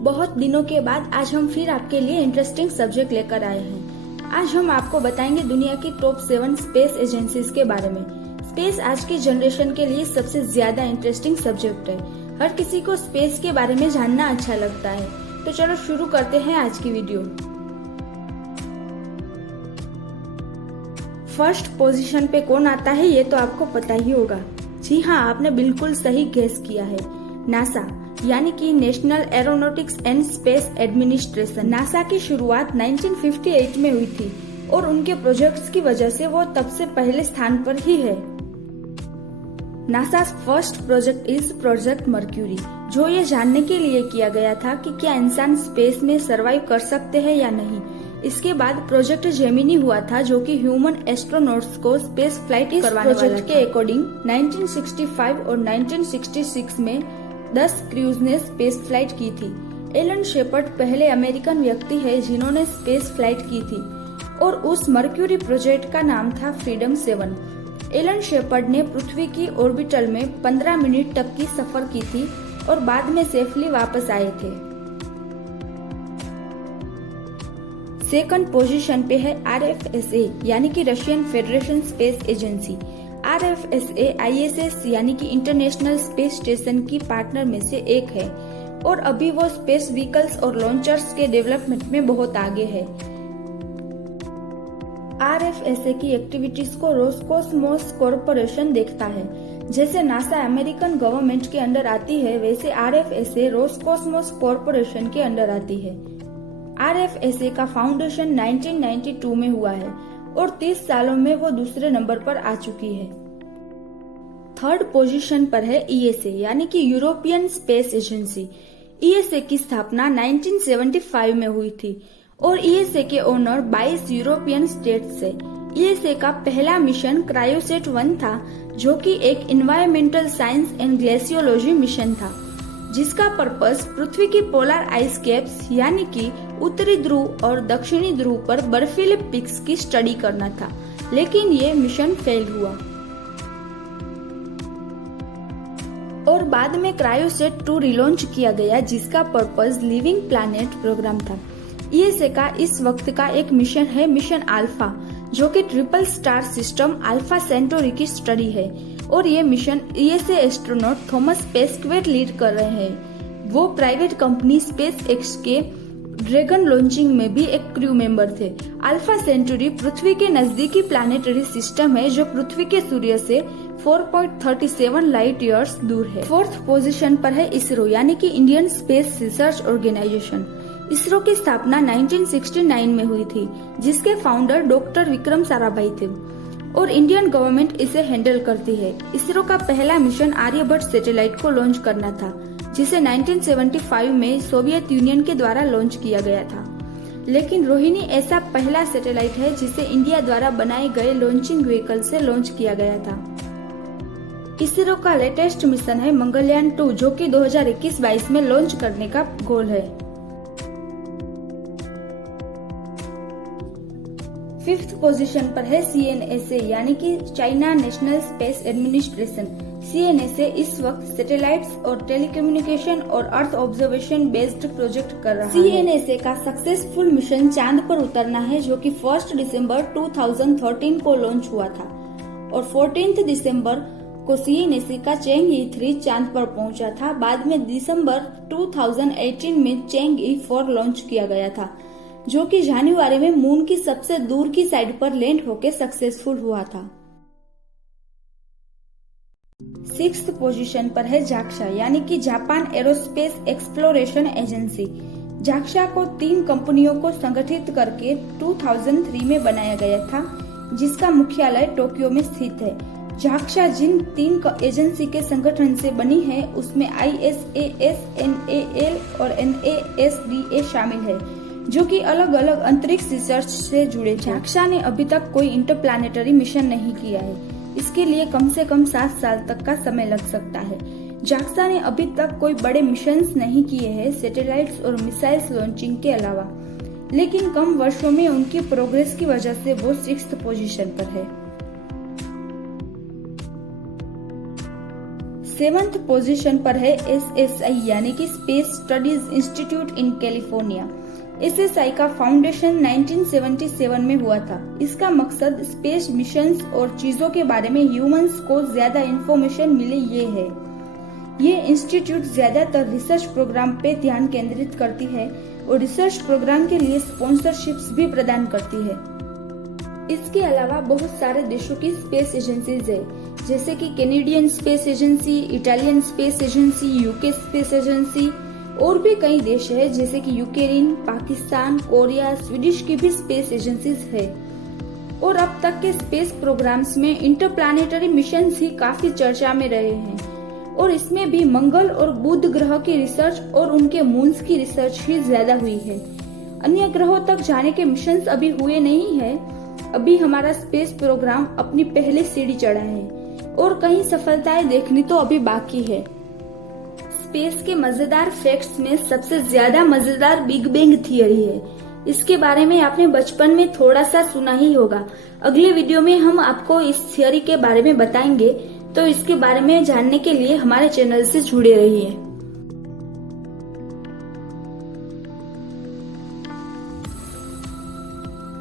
बहुत दिनों के बाद आज हम फिर आपके लिए इंटरेस्टिंग सब्जेक्ट लेकर आए हैं। आज हम आपको बताएंगे दुनिया की टॉप 7 स्पेस एजेंसीज के बारे में। स्पेस आज की जनरेशन के लिए सबसे ज्यादा इंटरेस्टिंग सब्जेक्ट है। हर किसी को स्पेस के बारे में जानना अच्छा लगता है। तो चलो शुरू करते हैं आज की वीडियो। फर्स्ट पोजीशन पे कौन आता है ये तो आपको पता ही होगा। जी हाँ, आपने बिल्कुल सही गेस किया है। नासा यानी कि national aeronautics and space administration. NASA की शुरुआत 1958 में हुई थी और उनके प्रोजेक्ट्स की वजह से वो तब से पहले स्थान पर ही है। NASA first project is project mercury, जो ये जानने के लिए किया गया था कि क्या इंसान स्पेस में सरवाइव कर सकते हैं या नहीं। इसके बाद प्रोजेक्ट जेमिनी हुआ था, जो कि ह्यूमन एस्ट्रोनॉट्स को स्पेस फ्लाइट करवाने वाला था। प्रोजेक्ट के अकॉर्डिंग 1965 और 1966 में 10 क्रूज ने स्पेस फ्लाइट की थी। एलन शेपर्ड पहले अमेरिकन व्यक्ति है जिन्होंने स्पेस फ्लाइट की थी और उस मर्क्यूरी प्रोजेक्ट का नाम था फ्रीडम 7। एलन शेपर्ड ने पृथ्वी की ऑर्बिटल में 15 मिनट तक की सफर की थी और बाद में सेफली वापस आए थे। सेकंड पोजीशन पे है RFSA यानी कि Russian federation space agency. RFSA ISS यानी कि इंटरनेशनल स्पेस स्टेशन की पार्टनर में से एक है और अभी वो स्पेस व्हीकल्स और लॉन्चर्स के डेवलपमेंट में बहुत आगे है। RFSA की एक्टिविटीज को रोस्कोसमोस कॉरपोरेशन देखता है। जैसे नासा अमेरिकन गवर्नमेंट के अंडर आती है, वैसे RFSA रोस्कोसमोस कॉरपोरेशन के अंडर आती है। RFSA का फाउंडेशन 1992 में हुआ है और 30 सालों में वो दूसरे नंबर पर आ चुकी है। थर्ड पोजीशन पर है ESA यानी कि यूरोपियन स्पेस एजेंसी। ESA की स्थापना 1975 में हुई थी और ESA के ओनर 22 यूरोपियन स्टेट्स है। ESA का पहला मिशन क्रायोसेट 1 था, जो कि एक environmental science and glaciology mission था, जिसका पर्पस पृथ्वी की पोलर आइस कैप्स यानी कि उत्तरी ध्रुव और दक्षिणी ध्रुव पर बर्फीले पीक्स की स्टडी करना था, लेकिन ये मिशन फेल हुआ। और बाद में क्रायोसेट 2 रिलॉन्च किया गया, जिसका पर्पस लिविंग प्लैनेट प्रोग्राम था। ESA का इस वक्त का एक मिशन है मिशन अल्फा, जो कि triple star system Alpha Centauri की स्टडी है और ये mission ESA astronaut Thomas Pesquet lead कर रहे हैं। वो प्राइवेट कंपनी स्पेस एक्स के ड्रैगन लॉन्चिंग में भी एक क्रू मेंबर थे। अल्फा सेंटुरी पृथ्वी के नजदीकी प्लानिटरी सिस्टम है, जो पृथ्वी के सूर्य से 4.37 लाइट ईयर्स दूर है। फोर्थ पोजीशन पर है इसरो यानी कि Indian space research organisation. ISRO की स्थापना 1969 में हुई थी, जिसके फाउंडर डॉक्टर विक्रम साराभाई थे और इंडियन गवर्नमेंट इसे हैंडल करती है। इसरो का पहला मिशन आर्यभट्ट सैटेलाइट को लॉन्च करना था, जिसे 1975 में सोवियत यूनियन के द्वारा लॉन्च किया गया था। लेकिन रोहिणी ऐसा पहला सैटेलाइट है जिसे इंडिया द्वारा बनाए गए लॉन्चिंग व्हीकल से लॉन्च किया गया था। इसरो का लेटेस्ट मिशन है मंगलयान 2, जो कि 2021-22 में लॉन्च करने का गोल है। फिफ्थ पोजीशन पर है CNSA यानी कि China national space administration. CNSA इस वक्त सैटेलाइट्स और टेलीकम्युनिकेशन और अर्थ ऑब्जर्वेशन बेस्ड प्रोजेक्ट कर रहा है। CNSA का सक्सेसफुल मिशन चांद पर उतरना है, जो कि 1 दिसंबर 2013 को लॉन्च हुआ था और 14 दिसंबर को CNSA का चेंग-ई 3 चांद पर पहुंचा था। बाद में दिसंबर 2018 में चेंग-ई 4 लॉन्च किया गया था, जो कि जनवरी में मून की सबसे दूर की साइड पर लैंड होकर सक्सेसफुल हुआ था। सिक्स्थ पोजीशन पर है जाक्सा यानी कि Japan aerospace exploration agency. JAXA को 3 कंपनियों को संगठित करके 2003 में बनाया गया था, जिसका मुख्यालय टोक्यो में स्थित है। जाक्सा जिन 3 एजेंसी के संगठन से बनी है, उसमें ISAS, NAL और NASDA शामिल है, जो कि अलग अलग अंतरिक्ष रिसर्च से जुड़े थे। जाक्सा ने अभी तक कोई इंटरप्लैनेटरी मिशन नहीं किया है। इसके लिए कम से कम 7 साल तक का समय लग सकता है। जाक्सा ने अभी तक कोई बड़े मिशंस नहीं किए हैं सैटेलाइट्स और मिसाइल्स लॉन्चिंग के अलावा, लेकिन कम वर्षों में उनकी प्रोग्रेस की वजह से वो 6th पोजीशन पर है। 7th पोजीशन पर है SSI यानी कि space studies institute in California. SSI का फाउंडेशन 1977 में हुआ था। इसका मकसद स्पेस मिशंस और चीजों के बारे में ह्यूमंस को ज्यादा इंफॉर्मेशन मिले ये है। ये इंस्टीट्यूट ज्यादातर रिसर्च प्रोग्राम पे ध्यान केंद्रित करती है और रिसर्च प्रोग्राम के लिए स्पॉन्सरशिप्स भी प्रदान करती है। इसके अलावा बहुत सारे देशों की स्पेस एजेंसीज है, जैसे कि Canadian space agency, Italian space agency, UK space agency और भी कई देश है जैसे कि यूक्रेन, पाकिस्तान, कोरिया, स्वीडिश की भी स्पेस एजेंसीज है। और अब तक के स्पेस प्रोग्राम्स में इंटरप्लैनेटरी मिशन ही काफी चर्चा में रहे हैं और इसमें भी मंगल और बुध ग्रह की रिसर्च और उनके मून्स की रिसर्च ही ज्यादा हुई है। अन्य ग्रहों तक जाने के मिशन अभी हुए नहीं है। अभी हमारा स्पेस प्रोग्राम अपनी पहली सीढ़ी चढ़ा है और कई सफलताएं देखनी तो अभी बाकी है। स्पेस के मजेदार फैक्ट्स में सबसे ज्यादा मजेदार बिग बैंग थियरी है। इसके बारे में आपने बचपन में थोड़ा सा सुना ही होगा। अगले वीडियो में हम आपको इस थियरी के बारे में बताएंगे, तो इसके बारे में जानने के लिए हमारे चैनल से जुड़े रहिए।